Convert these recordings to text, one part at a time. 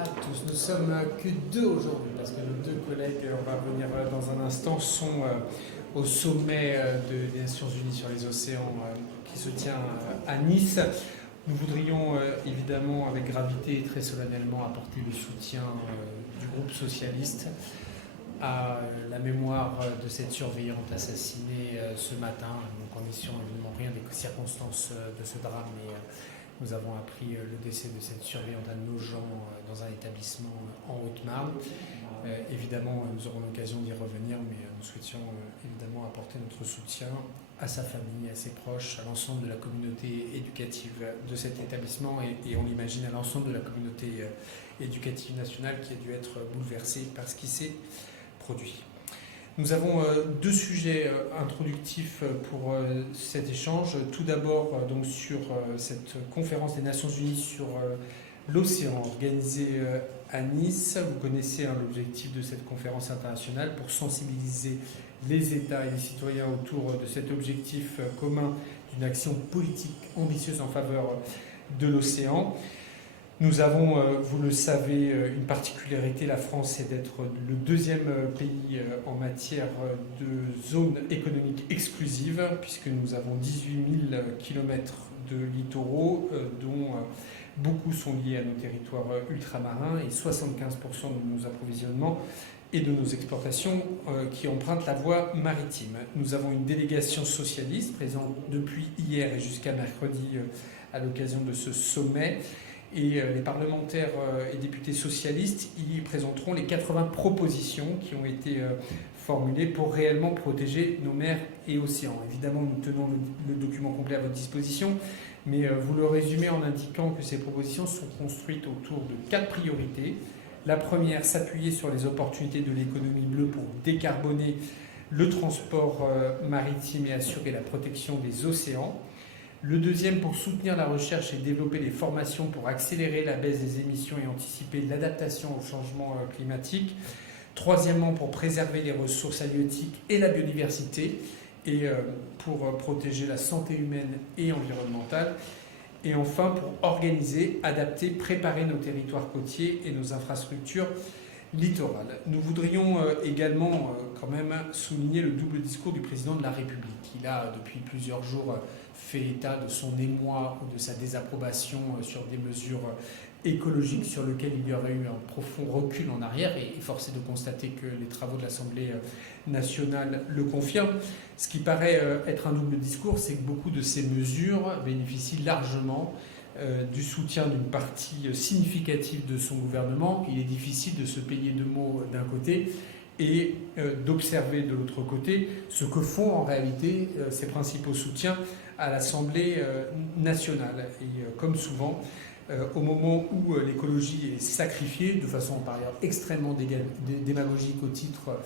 à tous. Nous sommes que deux aujourd'hui parce que nos deux collègues, on va revenir dans un instant, sont au sommet des Nations Unies sur les océans qui se tient à Nice. Nous voudrions évidemment avec gravité et très solennellement apporter le soutien du groupe socialiste à la mémoire de cette surveillante assassinée ce matin. Donc en mission évidemment rien des circonstances de ce drame, mais nous avons appris le décès de cette surveillante à Nogent dans un établissement en Haute-Marne. Évidemment, nous aurons l'occasion d'y revenir, mais nous souhaitions évidemment apporter notre soutien à sa famille, à ses proches, à l'ensemble de la communauté éducative de cet établissement et on l'imagine à l'ensemble de la communauté éducative nationale qui a dû être bouleversée par ce qui s'est produit. Nous avons deux sujets introductifs pour cet échange. Tout d'abord, donc sur cette conférence des Nations Unies sur l'océan organisée à Nice. Vous connaissez l'objectif de cette conférence internationale pour sensibiliser les États et les citoyens autour de cet objectif commun d'une action politique ambitieuse en faveur de l'océan. Nous avons, vous le savez, une particularité, la France, c'est d'être le deuxième pays en matière de zone économique exclusive, puisque nous avons 18 000 kilomètres de littoraux, dont beaucoup sont liés à nos territoires ultramarins, et 75% de nos approvisionnements et de nos exportations qui empruntent la voie maritime. Nous avons une délégation socialiste présente depuis hier et jusqu'à mercredi à l'occasion de ce sommet. Et les parlementaires et députés socialistes y présenteront les 80 propositions qui ont été formulées pour réellement protéger nos mers et océans. Évidemment, nous tenons le document complet à votre disposition, mais vous le résumez en indiquant que ces propositions sont construites autour de 4 priorités. La première, s'appuyer sur les opportunités de l'économie bleue pour décarboner le transport maritime et assurer la protection des océans. Le deuxième, pour soutenir la recherche et développer les formations pour accélérer la baisse des émissions et anticiper l'adaptation au changement climatique. Troisièmement, pour préserver les ressources halieutiques et la biodiversité et pour protéger la santé humaine et environnementale. Et enfin, pour organiser, adapter, préparer nos territoires côtiers et nos infrastructures littorales. Nous voudrions également quand même souligner le double discours du président de la République. Il a depuis plusieurs jours fait état de son émoi ou de sa désapprobation sur des mesures écologiques sur lesquelles il y aurait eu un profond recul en arrière et force est de constater que les travaux de l'Assemblée nationale le confirment. Ce qui paraît être un double discours, c'est que beaucoup de ces mesures bénéficient largement du soutien d'une partie significative de son gouvernement. Il est difficile de se payer de mots d'un côté et d'observer de l'autre côté ce que font en réalité ses principaux soutiens à l'Assemblée nationale. Et comme souvent, au moment où l'écologie est sacrifiée, de façon par ailleurs extrêmement démagogique au titre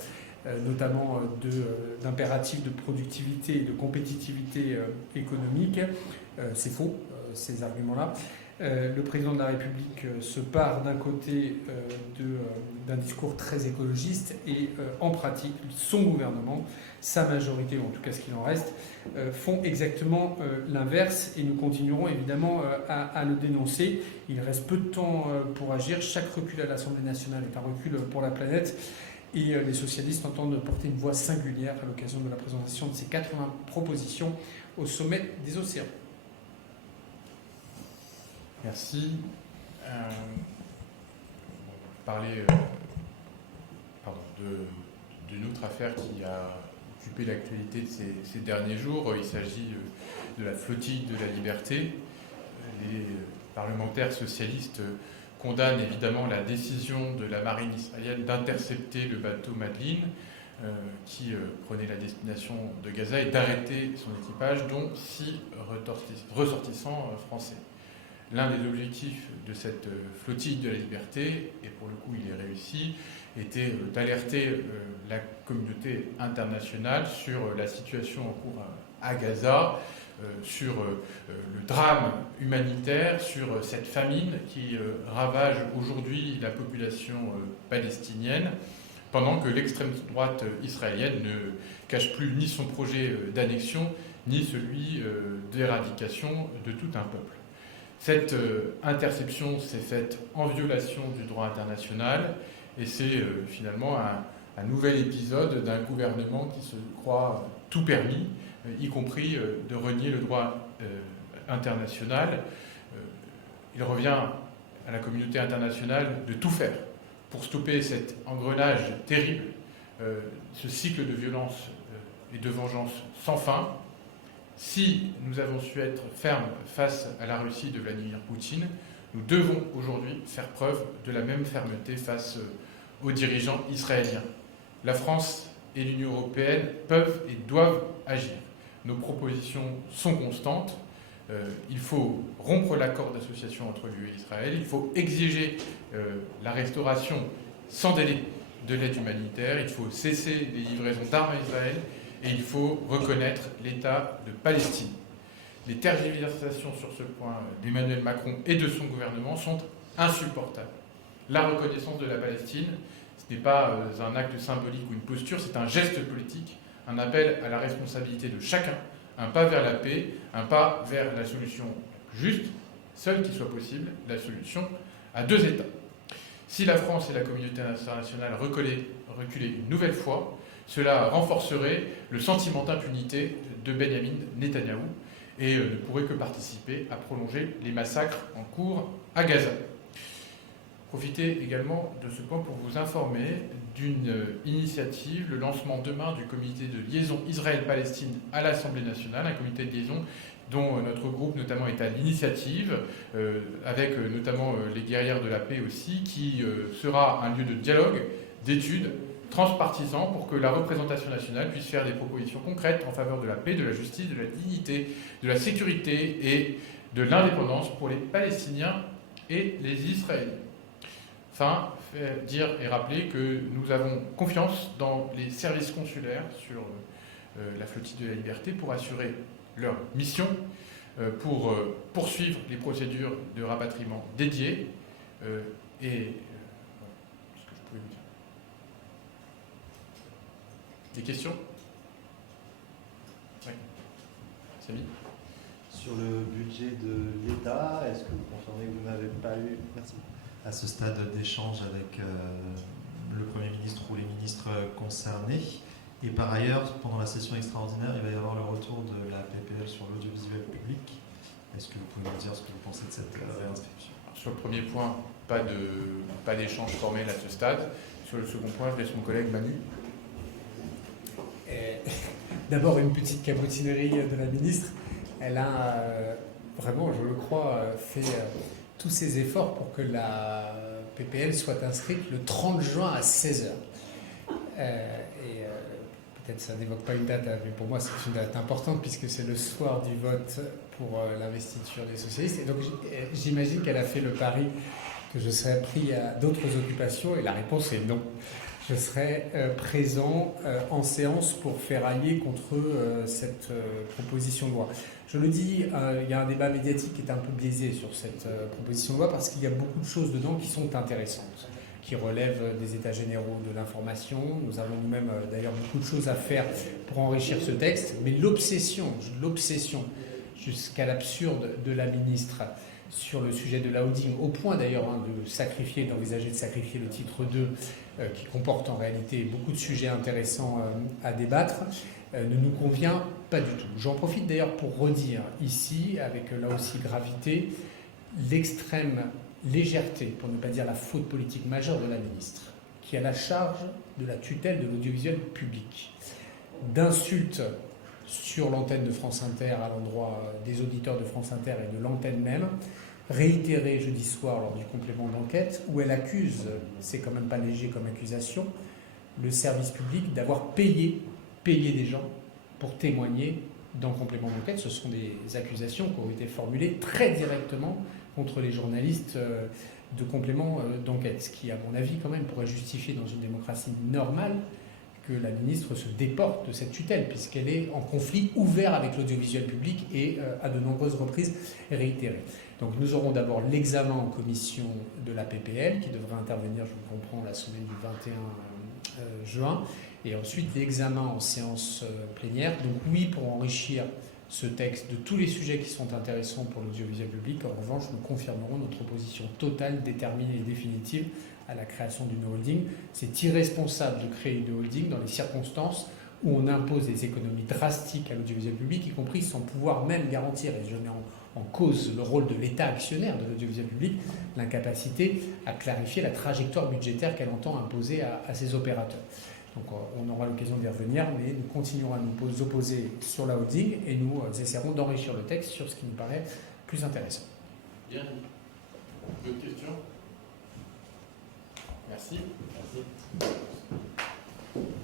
notamment d'impératifs de productivité et de compétitivité économique, c'est faux, ces arguments-là. Le président de la République se pare d'un côté d'un discours très écologiste et en pratique, son gouvernement, sa majorité, ou en tout cas ce qu'il en reste, font exactement l'inverse et nous continuerons évidemment à le dénoncer. Il reste peu de temps pour agir. Chaque recul à l'Assemblée nationale est un recul pour la planète et les socialistes entendent porter une voix singulière à l'occasion de la présentation de ces 80 propositions au sommet des océans. Merci. Parler d'une autre affaire qui a occupé l'actualité de ces derniers jours. Il s'agit de la flottille de la liberté. Les parlementaires socialistes condamnent évidemment la décision de la marine israélienne d'intercepter le bateau Madeleine qui prenait la destination de Gaza et d'arrêter son équipage, dont 6 ressortissants français. L'un des objectifs de cette flottille de la liberté, et pour le coup il est réussi, était d'alerter la communauté internationale sur la situation en cours à Gaza, sur le drame humanitaire, sur cette famine qui ravage aujourd'hui la population palestinienne, pendant que l'extrême droite israélienne ne cache plus ni son projet d'annexion, ni celui d'éradication de tout un peuple. Cette interception s'est faite en violation du droit international et c'est finalement un nouvel épisode d'un gouvernement qui se croit tout permis, y compris de renier le droit international. Il revient à la communauté internationale de tout faire pour stopper cet engrenage terrible, ce cycle de violence et de vengeance sans fin. Si nous avons su être fermes face à la Russie de Vladimir Poutine, nous devons aujourd'hui faire preuve de la même fermeté face aux dirigeants israéliens. La France et l'Union européenne peuvent et doivent agir. Nos propositions sont constantes. Il faut rompre l'accord d'association entre l'UE et Israël. Il faut exiger la restauration sans délai de l'aide humanitaire. Il faut cesser les livraisons d'armes à Israël. Et il faut reconnaître l'État de Palestine. Les tergiversations sur ce point d'Emmanuel Macron et de son gouvernement sont insupportables. La reconnaissance de la Palestine, ce n'est pas un acte symbolique ou une posture, c'est un geste politique, un appel à la responsabilité de chacun, un pas vers la paix, un pas vers la solution juste, seule qui soit possible, la solution à 2 États. Si la France et la communauté internationale reculaient une nouvelle fois, cela renforcerait le sentiment d'impunité de Benyamin Netanyahou et ne pourrait que participer à prolonger les massacres en cours à Gaza. Profitez également de ce point pour vous informer d'une initiative, le lancement demain du comité de liaison Israël-Palestine à l'Assemblée nationale, un comité de liaison dont notre groupe notamment est à l'initiative, avec notamment les guerrières de la paix aussi, qui sera un lieu de dialogue, d'études, transpartisan pour que la représentation nationale puisse faire des propositions concrètes en faveur de la paix, de la justice, de la dignité, de la sécurité et de l'indépendance pour les Palestiniens et les Israéliens. Enfin, dire et rappeler que nous avons confiance dans les services consulaires sur la flottille de la liberté pour assurer leur mission, pour poursuivre les procédures de rapatriement dédiées et des questions? Oui. Samy? Sur le budget de l'État, est-ce que vous confirmez que vous n'avez pas eu, merci, à ce stade d'échange avec le Premier ministre ou les ministres concernés? Et par ailleurs, pendant la session extraordinaire, il va y avoir le retour de la PPL sur l'audiovisuel public. Est-ce que vous pouvez nous dire ce que vous pensez de cette réinscription? Sur le premier point, pas d'échange formel à ce stade. Sur le second point, je laisse mon collègue Manu. D'abord, une petite cabotinerie de la ministre. Elle a vraiment, je le crois, fait tous ses efforts pour que la PPL soit inscrite le 30 juin à 16h. Peut-être ça n'évoque pas une date, mais pour moi c'est une date importante puisque c'est le soir du vote pour l'investiture des socialistes. Et donc j'imagine qu'elle a fait le pari que je serais pris à d'autres occupations et la réponse est non. Je serai présent en séance pour ferrailler contre cette proposition de loi. Je le dis, il y a un débat médiatique qui est un peu biaisé sur cette proposition de loi parce qu'il y a beaucoup de choses dedans qui sont intéressantes, qui relèvent des états généraux de l'information. Nous avons nous-mêmes d'ailleurs beaucoup de choses à faire pour enrichir ce texte, mais l'obsession jusqu'à l'absurde de la ministre sur le sujet de la holding, au point d'ailleurs d'envisager de sacrifier le titre 2 qui comporte en réalité beaucoup de sujets intéressants à débattre, ne nous convient pas du tout. J'en profite d'ailleurs pour redire ici, avec là aussi gravité, l'extrême légèreté, pour ne pas dire la faute politique majeure de la ministre, qui a la charge de la tutelle de l'audiovisuel public, d'insultes sur l'antenne de France Inter à l'endroit des auditeurs de France Inter et de l'antenne même, réitérée jeudi soir lors du complément d'enquête, où elle accuse, c'est quand même pas léger comme accusation, le service public d'avoir payé des gens pour témoigner dans le complément d'enquête. Ce sont des accusations qui ont été formulées très directement contre les journalistes de complément d'enquête, ce qui, à mon avis, quand même, pourrait justifier dans une démocratie normale que la ministre se déporte de cette tutelle, puisqu'elle est en conflit ouvert avec l'audiovisuel public et à de nombreuses reprises réitéré. Donc nous aurons d'abord l'examen en commission de la PPL, qui devrait intervenir, je le comprends, la semaine du 21 juin, et ensuite l'examen en séance plénière. Donc oui, pour enrichir ce texte de tous les sujets qui sont intéressants pour l'audiovisuel public. En revanche, nous confirmerons notre opposition totale, déterminée et définitive à la création d'une holding. C'est irresponsable de créer une holding dans les circonstances où on impose des économies drastiques à l'audiovisuel public, y compris sans pouvoir même garantir, et je mets en cause le rôle de l'État actionnaire de l'audiovisuel public, l'incapacité à clarifier la trajectoire budgétaire qu'elle entend imposer à ses opérateurs. Donc on aura l'occasion d'y revenir, mais nous continuerons à nous opposer sur la holding et nous essaierons d'enrichir le texte sur ce qui nous paraît plus intéressant. Bien. D'autres questions? Merci. Merci.